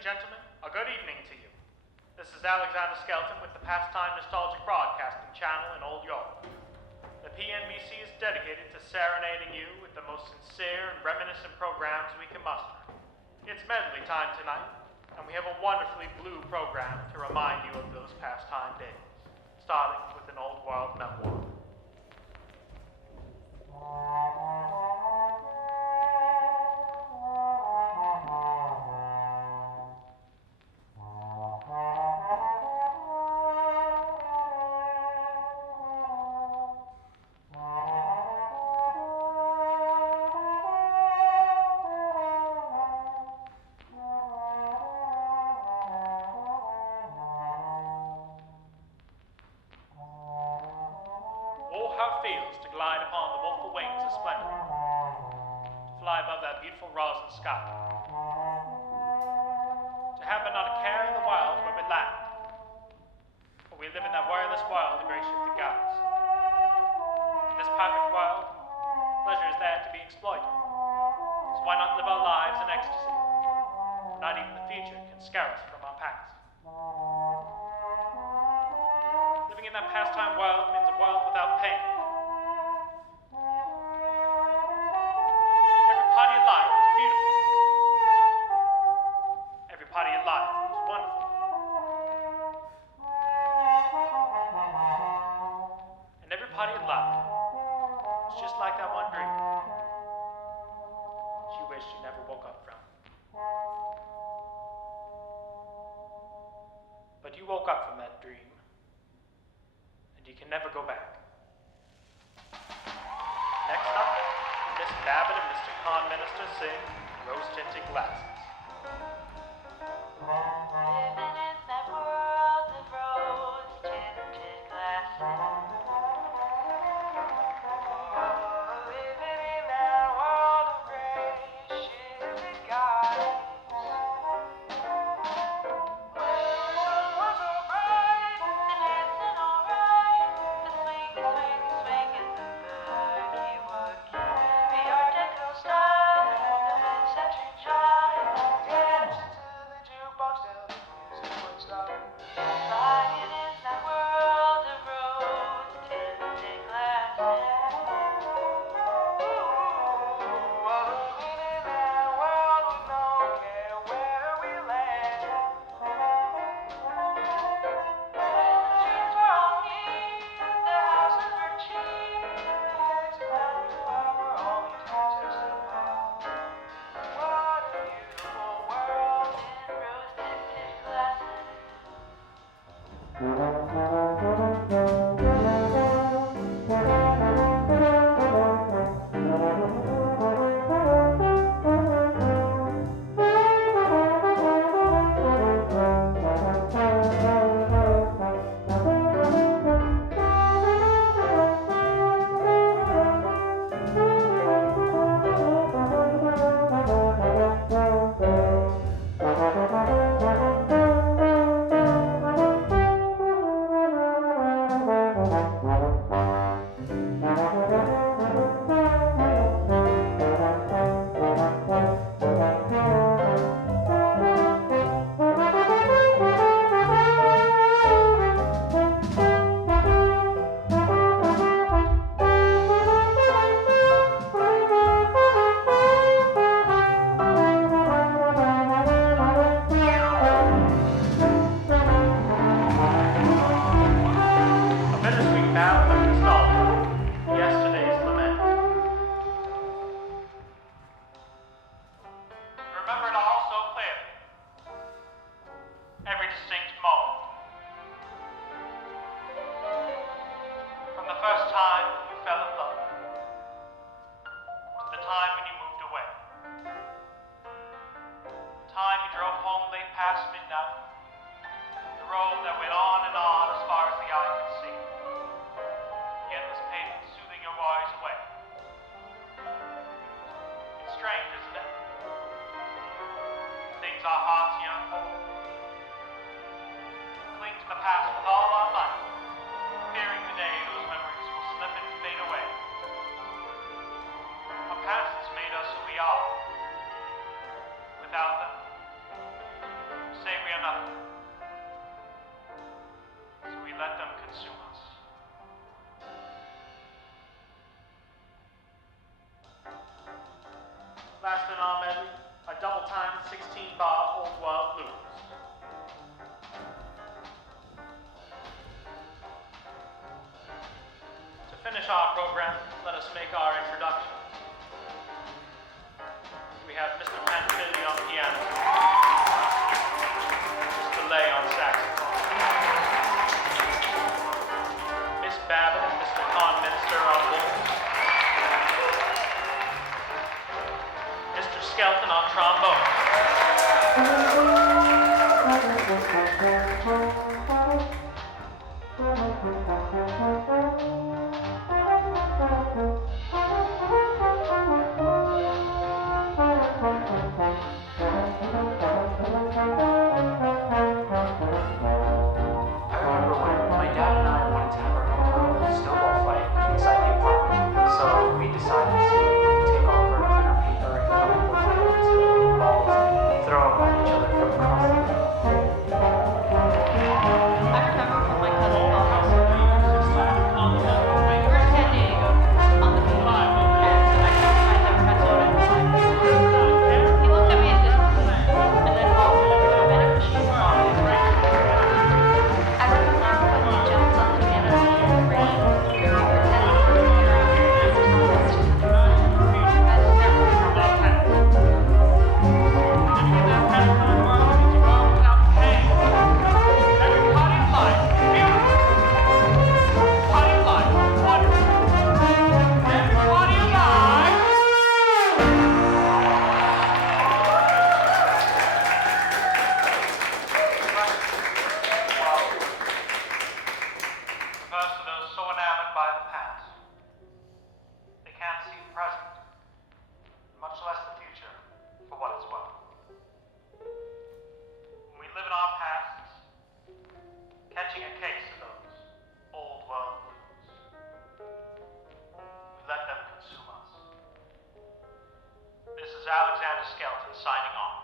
and gentlemen, a good evening to you. This is Alexander Skelton with the Pastime Nostalgic Broadcasting Channel in Old York. The PNBC is dedicated to serenading you with the most sincere and reminiscent programs we can muster. It's medley time tonight, and we have a wonderfully blue program to remind you of those pastime days, starting with an old world memoir. Oh, how it feels to glide upon the woeful wings of splendor, to fly above that beautiful rosin sky, to have but not a care in the world where we land, for we live in that wireless world the great ship that guides. In this perfect world, pleasure is there to be exploited, so why not live our lives in ecstasy? Not even the future can scare us from our past. Living in that pastime world means a world without pain. Every part of your life is beautiful. Every part of your life is wonderful. And every part of your life is just like that one dream that you wish you never woke up from. But you woke up from that dream, and you can never go back. Next up, Miss Babbitt and Mr. Con Minister sing Rose-Tinted Glasses. Living in that world of rose-tinted glasses. Living in that world of gray shifted skies. Without them, Last in our medley, a double-time 16-bar Old World Blues. To finish our program, let us make our introductions. We have Mr. Panfili on piano, Mr. Lay on saxophone, Miss Babbitt and Mr. Conminster on vocals, Mr. Skelton on trombone. I remember when my dad and I wanted to have our own little snowball fight inside the apartment. So we decided to take all of our clear paper and crumble it into little balls and throw them at each other from across the room. I remember when my cousin called us. We were standing on the beach, and I couldn't find never had soda in my life. He looked at me in disbelief, and then called me to a vending machine for coffee. I remember when we jumped on the piano in the rain, pretending we were hearing First of those so enamored by the past, they can't see the present, much less the future, for what it's worth. When we live in our pasts, catching a case of those old world blues, we let them consume us. This is Alexander Skelton signing off.